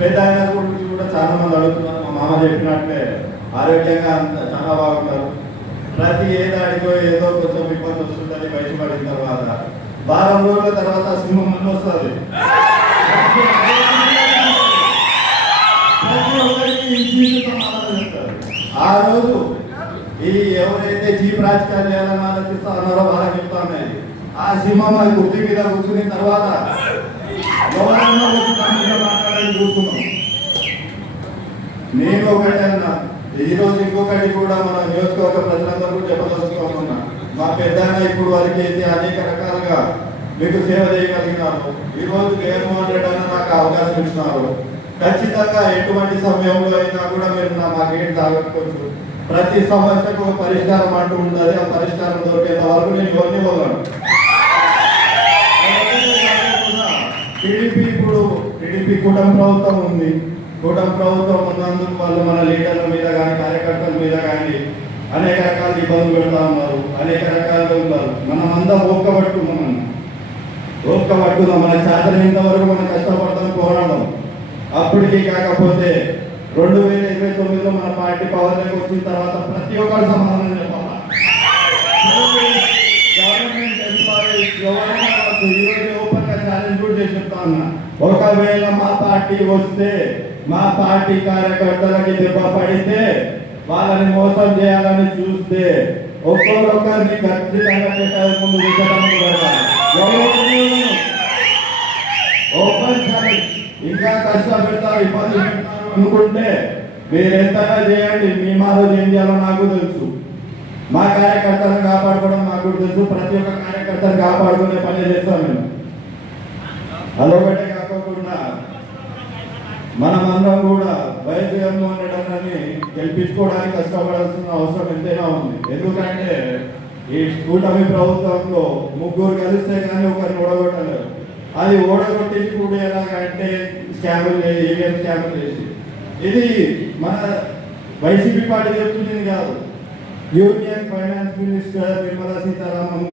పెద్ద ఆయన గురించి కూడా చాలా మంది అడుగుతున్నారు. మా మామ చెప్పినట్లే ఆరోగ్యంగా చాలా బాగుంటారు. ప్రతి ఏడాదికో ఏదో కొంచెం ఇబ్బంది వస్తుందని బయటపడిన తర్వాత వారం రోజుల తర్వాత సింహం ముందు వస్తుంది. ఆ రోజు ఈ ఎవరైతే జీప్ రాజకీయాలు చేయాలని ఆలోచిస్తా ఉన్నారో వాళ్ళకి చెప్తా ఉన్నాయి. ఆ సింహం అది గుర్తి మీద కూర్చున్న తర్వాత మాట్లాడాలని చూస్తున్నాం. నేను ఒకటి అన్నా, ఈ రోజు ఇంకొకటి కూడా మన నియోజకవర్గ ప్రజలందరూ చెప్పదలుచుకోనున్నా. మా పెద్దన్న ఇప్పుడు వరకు అయితే అనేక రకాలుగా మీకు సేవ చేయగలిగినారు. ఈ రోజు జగన్మోహన్ రెడ్డి అన్న నాకు అవకాశం ఇచ్చినారు. ఖచ్చితంగా ఎటువంటి సమయంలో అయినా కూడా మీరు మాకేం తాగకపోవచ్చు. ప్రతి సమస్యకు ఒక పరిష్కారం అంటూ ఉంటుంది. ఆ పరిష్కారం దొరికేంత వరకు నేను ఎవరిని వదలను. టీడీపీ కూటమి ప్రభుత్వం ఉంది. కూటమి ప్రభుత్వం ఉన్నందుకు వాళ్ళు మన లీడర్ల మీద కానీ కార్యకర్తల మీద కానీ అనేక రకాల ఇబ్బందులు పెడతా ఉన్నారు. అనేక రకాలుగా ఉన్నారు. మనమంతా ఓపికపట్టుకున్నాం. మన చేతనైనంత వరకు మనం కష్టపడతాం, పోరాడదాం. అప్పటికీ కాకపోతే 2029లో మన పార్టీ పవర్లోకి వచ్చిన తర్వాత ప్రతి ఒక్కరు సమాధానం చెప్పాలి. గవర్నమెంట్ ఎంప్లాయీస్ ఎవరైనా ఈరోజు ఓపెన్గా ఛాలెంజ్ కూడా చేసి చెప్తా ఉన్నా. ఒకవేళ మా పార్టీ వస్తే, మా పార్టీ కార్యకర్తలకి దెబ్బ పడితే, వాళ్ళని మోసం చేయాలని చూస్తే ఒక్కొక్కరిని ఖచ్చితంగా పెట్టాలి. ముందు ఓపెన్ ఛాలెంజ్. ఇంకా కష్టపెడతారు, ఇబ్బంది పెడతారు అనుకుంటే మీరు ఎంతగా చేయండి. మీ రోజు ఏం చేయాలో నాకు తెలుసు. మా కార్యకర్తలను కాపాడుకోవడం నాకు తెలుసు. ప్రతి ఒక్క కార్యకర్తను కాపాడుకునే పని చేస్తాం మేము. అదొకటే కాకుండా మనమందరం కూడా వైఎస్ జగన్మోహన్ రెడ్డి అన్నని గెలిపించుకోవడానికి కష్టపడాల్సిన అవసరం ఎంతైనా ఉంది. ఎందుకంటే ఈ కూటమి ప్రభుత్వంలో ముగ్గురు కలిస్తే కానీ ఒకరిని ఓడగొట్టలేరు. అది ఓడగొట్టేసి కూడా ఎలాగంటే స్కాములు చేసి, ఈవీఎం స్కాములు చేసి, ఇది మన వైసీపీ పార్టీ చెప్తుంది కాదు. Union finance minister Nirmala Sitharaman